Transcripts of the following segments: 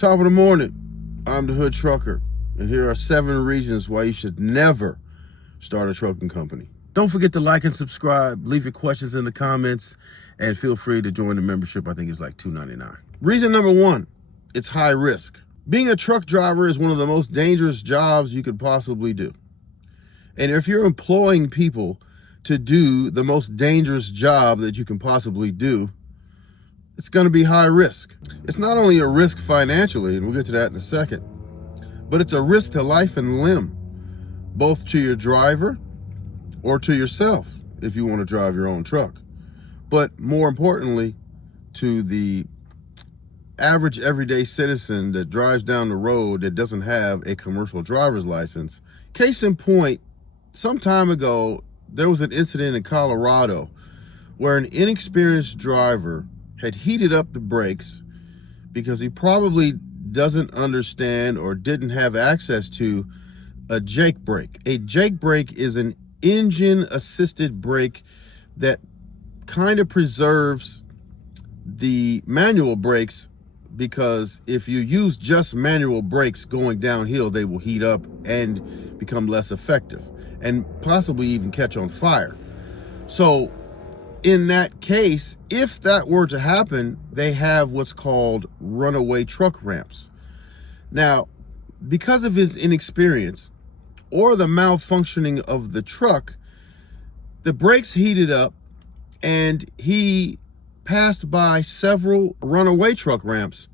Top of the morning, I'm the Hood Trucker, and here are 7 reasons why you should never start a trucking company. Don't forget to like and subscribe, leave your questions in the comments, and feel free to join the membership. I think it's like $2.99. Reason number 1, it's high risk. Being a truck driver is one of the most dangerous jobs you could possibly do. And if you're employing people to do the most dangerous job that you can possibly do, it's going to be high risk. It's not only a risk financially, and we'll get to that in a second, but it's a risk to life and limb, both to your driver or to yourself if you want to drive your own truck. But more importantly, to the average everyday citizen that drives down the road that doesn't have a commercial driver's license. Case in point, some time ago, there was an incident in Colorado where an inexperienced driver had heated up the brakes because he probably doesn't understand or didn't have access to a jake brake. A jake brake is an engine-assisted brake that kind of preserves the manual brakes, because if you use just manual brakes going downhill, they will heat up and become less effective and possibly even catch on fire. So in that case, if that were to happen, they have what's called runaway truck ramps. Now, because of his inexperience or the malfunctioning of the truck, the brakes heated up and he passed by several runaway truck ramps,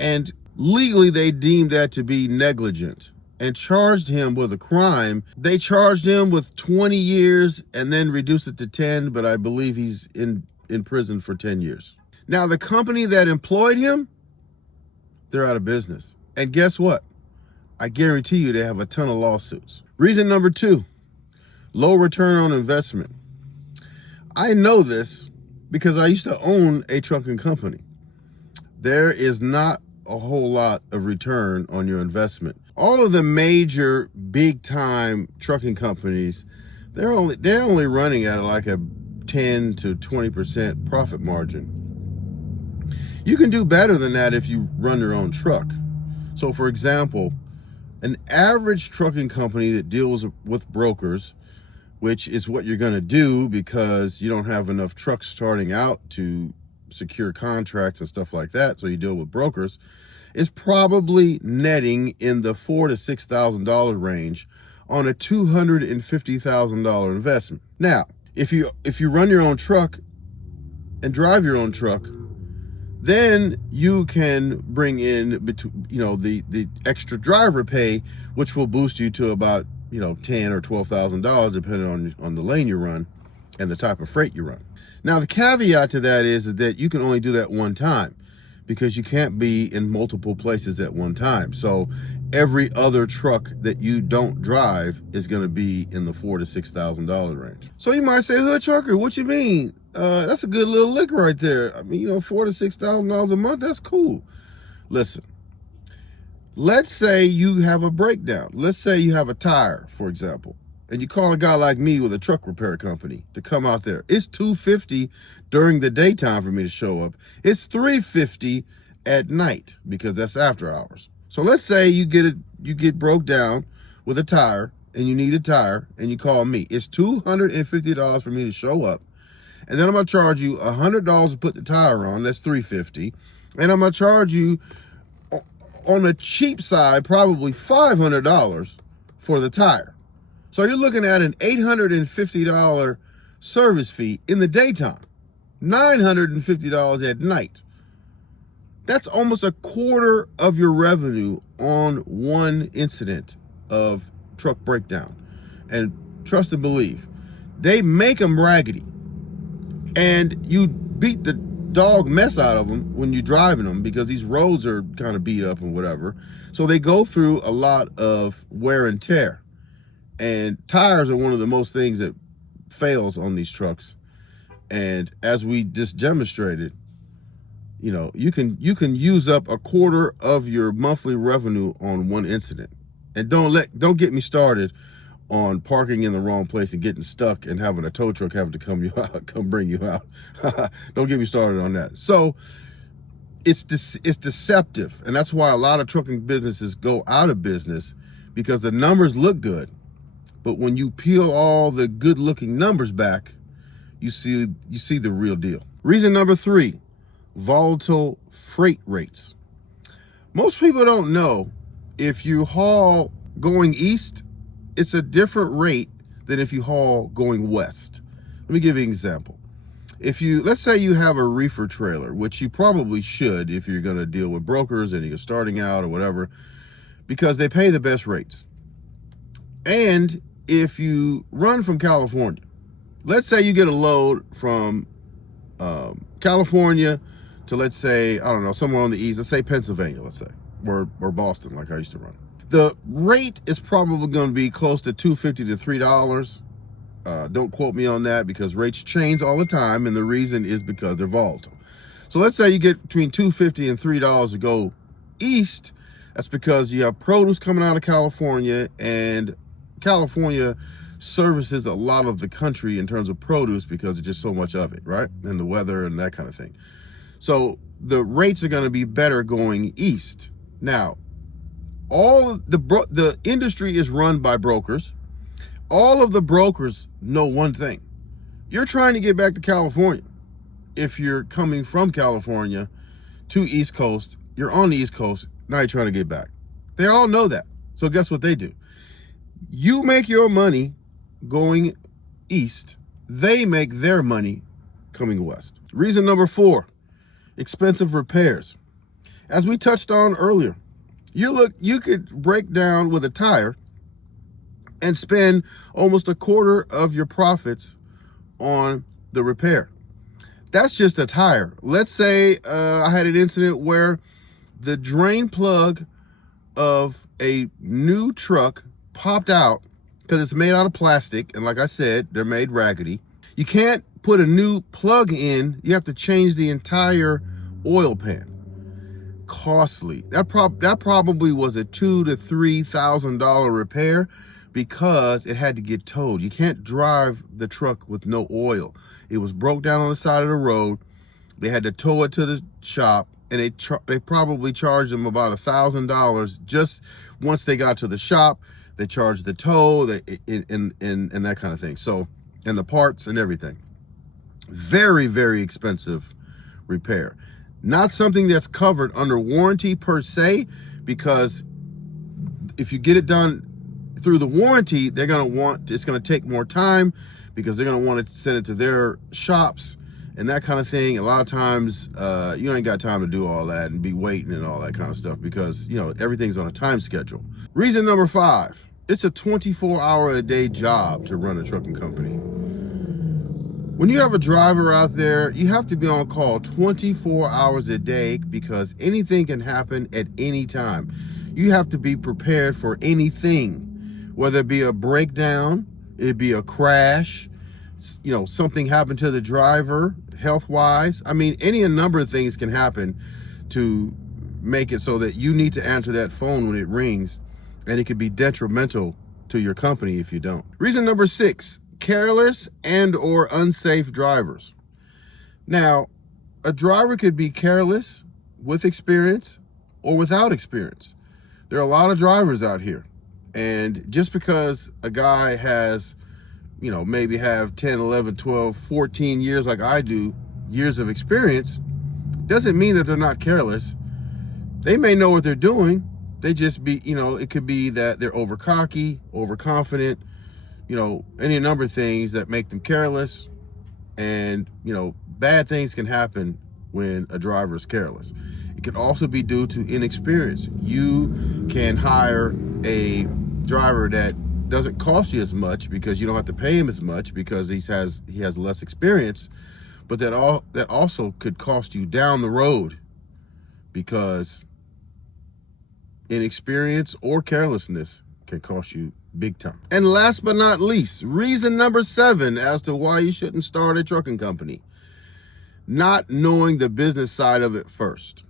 and legally they deemed that to be negligent and charged him with a crime. They charged him with 20 years and then reduced it to 10, but I believe he's in prison for 10 years. Now, the company that employed him, they're out of business. And guess what? I guarantee you they have a ton of lawsuits. Reason number 2, low return on investment. I know this because I used to own a trucking company. There is not a whole lot of return on your investment. All of the major big time trucking companies, they're only running at like a 10 to 20% profit margin. You can do better than that if you run your own truck. So for example, an average trucking company that deals with brokers, which is what you're going to do because you don't have enough trucks starting out to secure contracts and stuff like that, so you deal with brokers, is probably netting in the $4,000 to $6,000 range on a $250,000 investment. Now, if you run your own truck and drive your own truck, then you can bring in the extra driver pay, which will boost you to about $10,000 or $12,000 depending on the lane you run and the type of freight you run. Now, the caveat to that is that you can only do that one time, because you can't be in multiple places at one time. So every other truck that you don't drive is going to be in the $4,000 to $6,000 range. So you might say, Hood Trucker, what you mean? That's a good little lick right there. I mean, $4,000 to $6,000 a month, that's cool. Listen, let's say you have a breakdown. Let's say you have a tire, for example, and you call a guy like me with a truck repair company to come out there. It's $250 during the daytime for me to show up. It's $350 at night because that's after hours. So let's say you get broke down with a tire and you need a tire and you call me. It's $250 for me to show up. And then I'm going to charge you $100 to put the tire on. That's $350. And I'm going to charge you, on the cheap side, probably $500 for the tire. So you're looking at an $850 service fee in the daytime, $950 at night. That's almost a quarter of your revenue on one incident of truck breakdown. And trust and believe, they make them raggedy. And you beat the dog mess out of them when you're driving them, because these roads are kind of beat up and whatever. So they go through a lot of wear and tear. And tires are one of the most things that fails on these trucks. And as we just demonstrated, you can use up a quarter of your monthly revenue on one incident. And don't get me started on parking in the wrong place and getting stuck and having a tow truck having to come bring you out. Don't get me started on that. So it's deceptive, and that's why a lot of trucking businesses go out of business, because the numbers look good, but when you peel all the good looking numbers back, you see the real deal. Reason number 3, volatile freight rates. Most people don't know, if you haul going east, it's a different rate than if you haul going west. Let me give you an example. Let's say you have a reefer trailer, which you probably should if you're going to deal with brokers and you're starting out or whatever, because they pay the best rates. And if you run from California, let's say you get a load from California to, let's say, I don't know, somewhere on the east, let's say Pennsylvania, let's say, or Boston, like I used to run. The rate is probably going to be close to $2.50 to $3. Don't quote me on that, because rates change all the time, and the reason is because they're volatile. So let's say you get between $2.50 and $3 to go east. That's because you have produce coming out of California, and California services a lot of the country in terms of produce because there's just so much of it, right? And the weather and that kind of thing. So the rates are going to be better going east. Now, all the industry is run by brokers. All of the brokers know one thing: you're trying to get back to California. If you're coming from California to East Coast, you're on the East Coast, now you're trying to get back. They all know that. So guess what they do? You make your money going east, they make their money coming west. Reason number 4, expensive repairs. As we touched on earlier, you could break down with a tire and spend almost a quarter of your profits on the repair. That's just a tire. Let's say I had an incident where the drain plug of a new truck popped out because it's made out of plastic, and like I said, they're made raggedy. You can't put a new plug in. You have to change the entire oil pan. Costly. That probably was a $2,000 to $3,000 repair, because it had to get towed. You can't drive the truck with no oil. It was broke down on the side of the road. They had to tow it to the shop, and they probably charged them about $1,000 just once they got to the shop. They charged the tow, and that kind of thing. So, and the parts and everything. Very, very expensive repair. Not something that's covered under warranty per se, because if you get it done through the warranty, it's going to take more time, because they're going to want to send it to their shops and that kind of thing. A lot of times you ain't got time to do all that and be waiting and all that kind of stuff, because everything's on a time schedule. Reason number 5, it's a 24-hour-a-day job to run a trucking company. When you have a driver out there, you have to be on call 24 hours a day, because anything can happen at any time. You have to be prepared for anything, whether it be a breakdown, it'd be a crash, something happened to the driver health-wise. I mean, a number of things can happen to make it so that you need to answer that phone when it rings, and it could be detrimental to your company if you don't. Reason number 6, careless and or unsafe drivers. Now, a driver could be careless with experience or without experience. There are a lot of drivers out here, and just because a guy has, maybe have 10, 11, 12, 14 years like I do, years of experience, doesn't mean that they're not careless. They may know what they're doing. They just be, it could be that they're over cocky, overconfident, any number of things that make them careless. And, bad things can happen when a driver is careless. It can also be due to inexperience. You can hire a driver that doesn't cost you as much, because you don't have to pay him as much, because he has less experience, but that also could cost you down the road, because inexperience or carelessness can cost you big time. And last but not least, reason number 7 as to why you shouldn't start a trucking company: not knowing the business side of it first.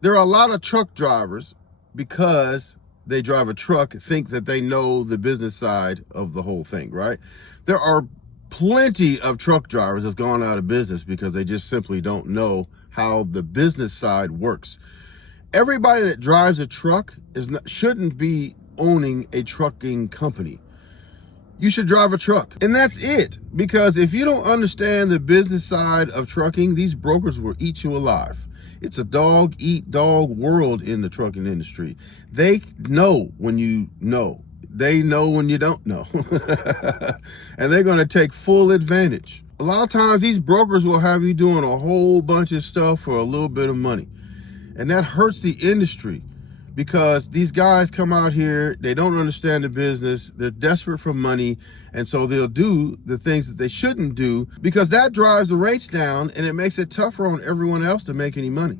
There are a lot of truck drivers, because they drive a truck, think that they know the business side of the whole thing, right? There are plenty of truck drivers that's gone out of business because they just simply don't know how the business side works. Everybody that drives a truck shouldn't be owning a trucking company. You should drive a truck, and that's it. Because if you don't understand the business side of trucking, these brokers will eat you alive. It's a dog eat dog world in the trucking industry. They know when you know. They know when you don't know. And they're going to take full advantage. A lot of times these brokers will have you doing a whole bunch of stuff for a little bit of money. And that hurts the industry, because these guys come out here, they don't understand the business, they're desperate for money, and so they'll do the things that they shouldn't do, because that drives the rates down and it makes it tougher on everyone else to make any money.